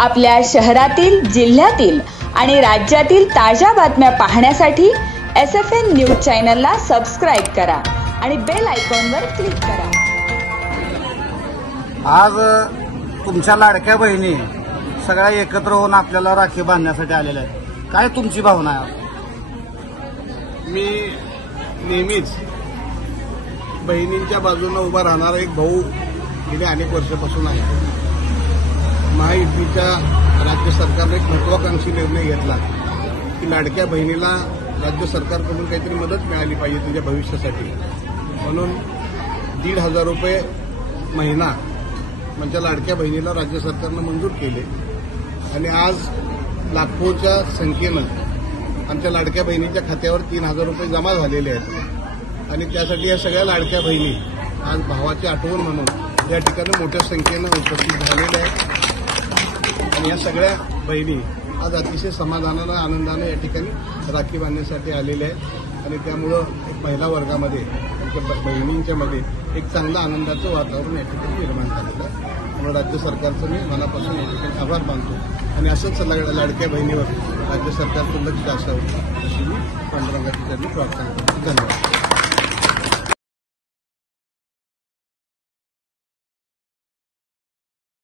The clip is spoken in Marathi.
आपल्या शहरातील, जिल्ह्यातील आणि राज्यातील ताज्या बातम्या पाहण्यासाठी SFN न्यूज चॅनलला सबस्क्राईब करा आणि बेल आयकॉनवर क्लिक करा। आज तुमच्या लाडक्या बहिणी सगळ्या एकत्र होऊन आपल्याला राखी बांधण्यासाठी आलेल्या आहेत। काय तुमची भावना आहे? मी नेहमीच बहिणींच्या बाजूने उभा राहणारा एक भाऊ गेले अनेक वर्षापासून आहे। महायुतीच्या राज्य सरकारने एक महत्वाकांक्षी निर्णय घेतला की लाडक्या बहिणीला राज्य सरकारकडून काहीतरी मदत मिळाली पाहिजे तुझ्या भविष्यासाठी, म्हणून 1,500 रुपये महिना म्हणजे लाडक्या बहिणीला राज्य सरकारनं मंजूर केले आणि आज लाखोच्या संख्येनं आमच्या लाडक्या बहिणीच्या खात्यावर 3,000 रुपये जमा झालेले आहेत आणि त्यासाठी या सगळ्या लाडक्या बहिणी आज भावाची आठवण म्हणून या ठिकाणी मोठ्या संख्येनं उपस्थित झालेल्या आहेत आणि या सगळ्या बहिणी आज अतिशय समाधानानं आनंदानं या ठिकाणी राखी बांधण्यासाठी आलेल्या आहेत आणि त्यामुळं एक महिला वर्गामध्ये बहिणींच्या मध्ये एक चांगलं आनंदाचं वातावरण या ठिकाणी निर्माण झालेलं आहे। त्यामुळे राज्य सरकारचं मी मनापासून या ठिकाणी आभार मानतो आणि असंच लाडक्या बहिणीवर राज्य सरकारचं लक्ष असावं अशी मी पांडुरंगाची प्रार्थना करतो। धन्यवाद।